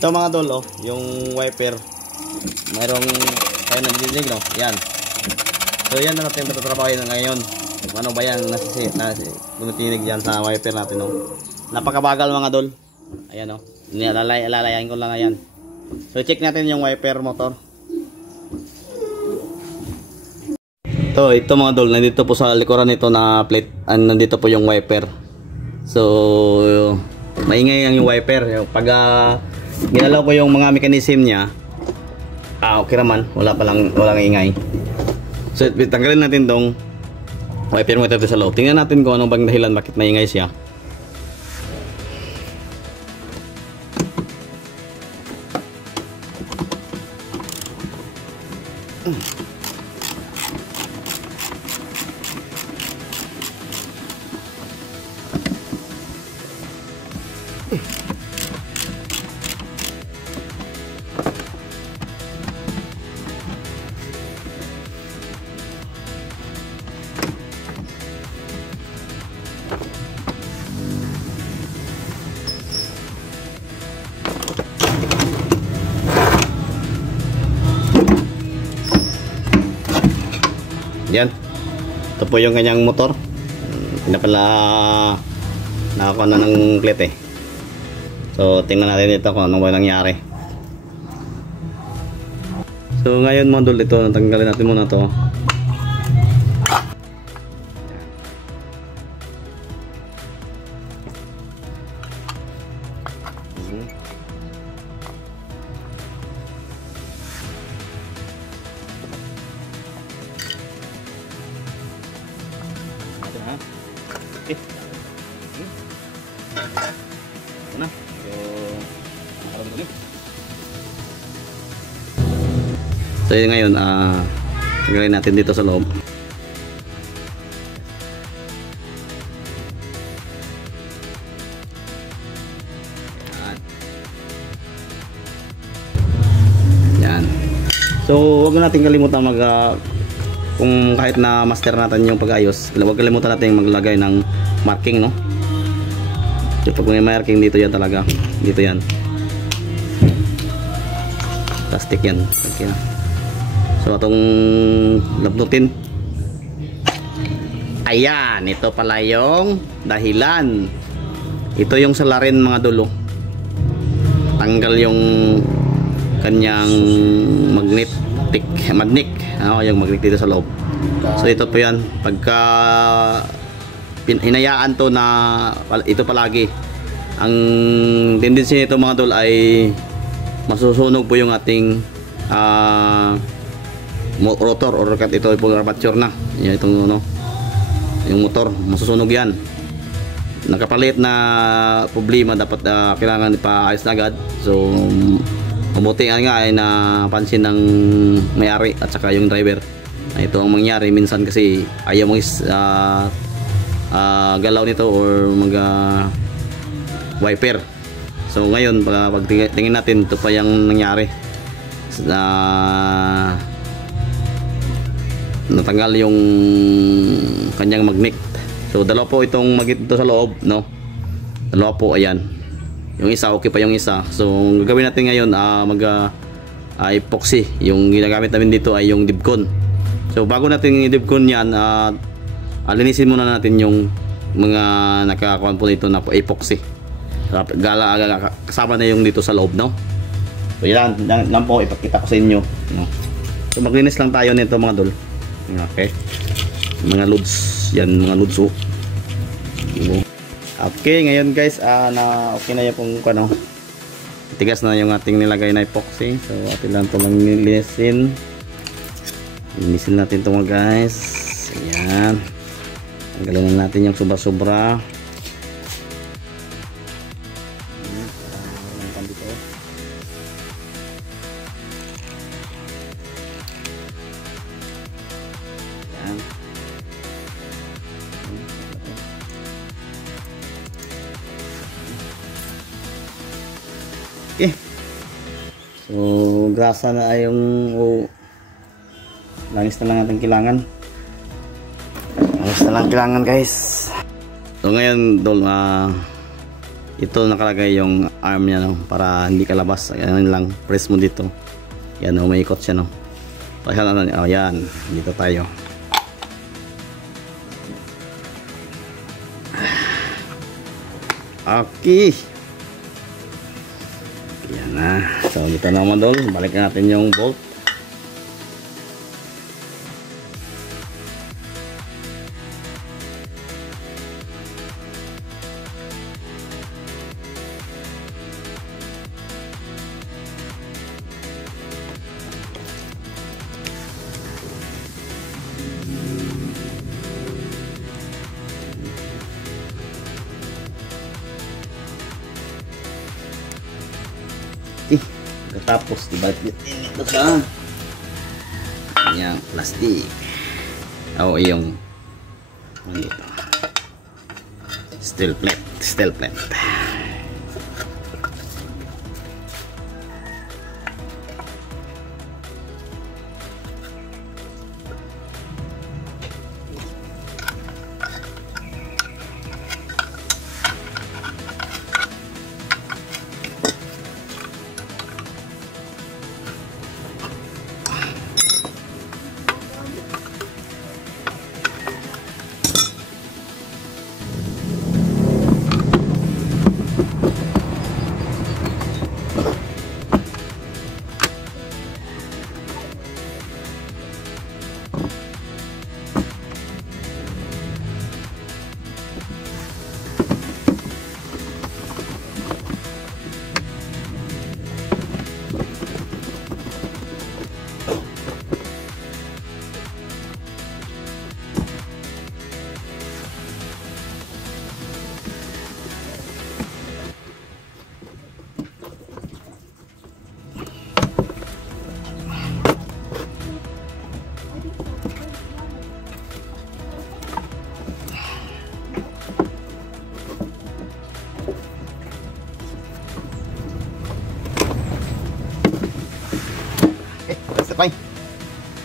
Ito mga dol, oh, yung wiper. Mayroong tayo nagdidig, no? Yan. So yan na natin patatrabahin ngayon. Ano ba yan? Tumitinig yan sa wiper natin, no? Napakabagal mga dol. Ayan, no? Lalayain ko lang ayan. So check natin yung wiper motor. Ito mga dol, nandito po sa likuran nito na plate, nandito po yung wiper. So maingay ang yung wiper. Pag ginalaw ko yung mga mechanism niya, okay naman, walang ingay. So tanggalin natin tong wiper mo ito sa loob. Tingnan natin kung anong bang dahilan bakit maingay siya. Yan. Ito po yung kanyang motor. Pinapala nakakuha na ng plate eh. So tingnan natin dito kung anong ba nangyari. So ngayon mga dol, ito natanggalin natin muna to. So yun ngayon, tanggalin natin dito sa loob. Yan. So huwag natin kalimutan kung kahit na master natin yung pag-ayos, huwag kalimutan natin maglagay ng marking, no? So pag may marking dito yan talaga, dito yan. Plastic yan. Okay na. So itong labnutin. Ayan, ito pala yung dahilan. Ito yung salarin mga dulo. Tanggal yung kanyang magnet. Yung magnet dito sa loob. So ito po yan. Pagka hinayaan to na ito palagi, ang tendency nito mga dul ay masusunog po yung ating rotor or kat. Ito po armature na yan, itong yung motor masusunog yan. Nakapalit na problema, dapat kailangan ipaayos na agad. So mabuti nga ay napansin ng may-ari at saka yung driver. Ito ang mangyari minsan kasi ayaw mong galaw nito or wiper. So ngayon pag tingin natin, ito pa yung nangyari. Natanggal yung kanyang magnet. So dalawa po itong magnet dito sa loob, no? Dalawa po, ayan. Yung isa okay pa yung isa. So gagawin natin ngayon epoxy. Yung ginagamit namin dito ay yung Dibcon. So bago natin i-Dibcon yan, linisin muna natin yung mga nakakuan po dito na epoxy. Kasama na yung dito sa loob, no? So yan po, ipakita ko sa inyo, no? So maglinis lang tayo nito mga dol. Okay, mga loads yan, mga loads. Okay, ngayon guys, okay na yung kung tigas na yung ating nilagay na epoxy. So atin lang ito lang linisin natin ito mga guys. Ayan, tanggalin na natin yung sobra-sobra. Okay. So grasa na ay yung langis na lang natin kailangan. Langis na lang kailangan guys. So ngayon dol, ito nakalagay yung arm niya, no, para hindi kalabas. Yan lang, press mo dito. Yan, no, umiikot siya, no. So, yan, dito tayo. Okay. Yan na. So, dito na mga tol, balik natin yung bolt. Tapos dibalik ito sa kanyang plastic. Yung dito. Steel plate.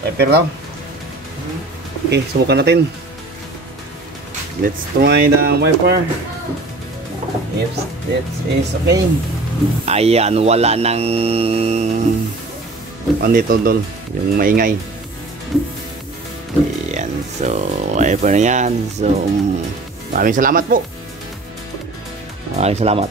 Wiper daw. Okay, subukan natin. Let's try the wiper. If that is okay. Ayan, wala nang dito dol, yung maingay. Ayan, so wiper na yan. So maraming salamat po. Maraming salamat.